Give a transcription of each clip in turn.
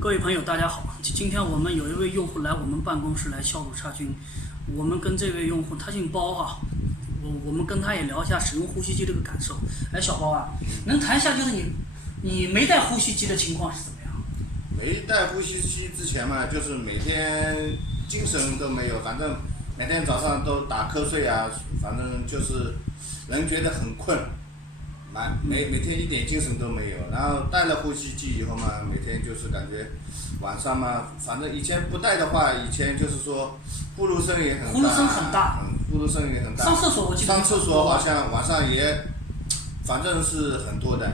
各位朋友，大家好。今天我们有一位用户来我们办公室来消毒杀菌，我们跟这位用户，他姓包啊，我们跟他也聊一下使用呼吸机这个感受。哎，小包啊，能谈一下就是你没带呼吸机的情况是怎么样？没带呼吸机之前嘛，就是每天精神都没有，反正每天早上都打瞌睡啊，反正就是人觉得很困，每天一点精神都没有。然后带了呼吸机以后嘛，每天就是感觉晚上嘛，反正以前不带的话，以前就是说呼噜声也很大，呼噜声很大，呼噜声也很大。上厕所我记得。上厕所好像晚上也，反正是很多的。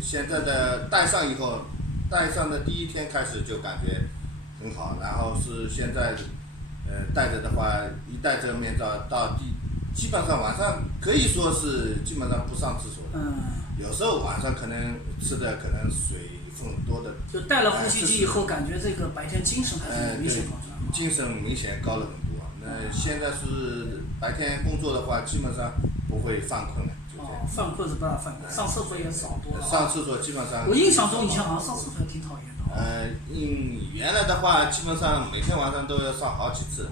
现在的戴上以后，戴上的第一天开始就感觉很好，然后是现在，戴着的话，一戴这个面罩基本上晚上可以说是基本上不上厕所的。有时候晚上可能吃的可能水分多的。就带了呼吸机以后，感觉这个白天精神还是明显好转。精神明显高了很多。那现在是白天工作的话，基本上不会犯困了。犯困是不大犯困，上厕所也少多了。上厕所基本上。我印象中以前好像上厕所还挺讨厌的。原来的话，基本上每天晚上都要上好几次。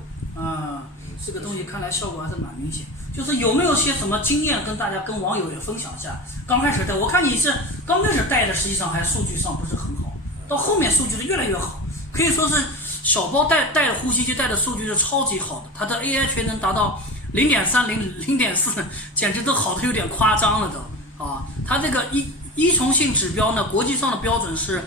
这个东西看来效果还是蛮明显。就是有没有些什么经验跟大家跟网友也分享一下？刚开始带，我看你是刚开始带的，实际上还数据上不是很好，到后面数据是越来越好，可以说是小包带的呼吸机带的数据是超级好的，它的 AH 能达到0.3、0.4，简直都好的有点夸张了都啊！它这个依从性指标呢，国际上的标准是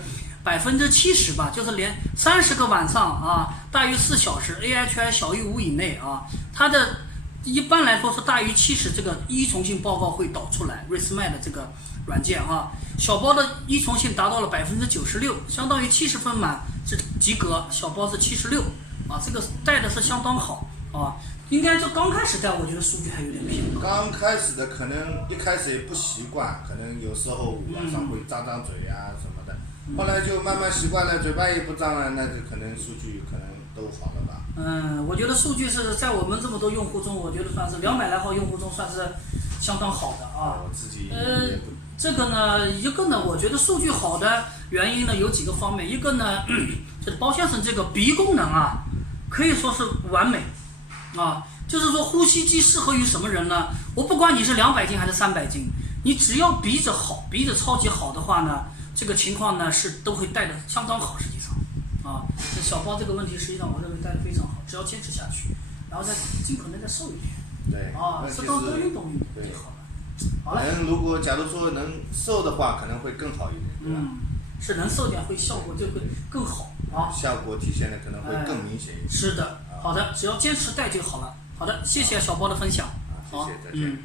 70%吧，就是连30个晚上啊，大于4小时 ，AHI 小于5以内啊，它的一般来说是大于70，这个依从性报告会导出来 ，ResMed 的这个软件啊，小包的依从性达到了96%，相当于70分满是及格，小包是76啊，这个带的是相当好啊。应该就刚开始带，我觉得数据还有点偏高。刚开始的可能一开始也不习惯，可能有时候晚上会张嘴啊什么的，后来就慢慢习惯了，嘴巴也不张了，那就可能数据可能都好了吧。我觉得数据是在我们这么多用户中，我觉得算是200来号用户中算是相当好的啊。我自己这个呢，一个呢，我觉得数据好的原因呢有几个方面，一个呢，就是包先生这个鼻功能啊，可以说是完美。就是说呼吸机适合于什么人呢？我不管你是200斤还是300斤，你只要鼻子好，鼻子超级好的话呢，这个情况呢是都会带的相当好。实际上，这小包这个问题实际上我认为带的非常好，只要坚持下去，然后再尽可能再瘦一点。对。适当多运动就好了。好了。如果假如说能瘦的话，可能会更好一点，对吧？是能瘦点会效果就会更好啊。效果体现的可能会更明显一点。是的。好的，只要坚持带就好了。好的，谢谢小包的分享。谢谢，再见。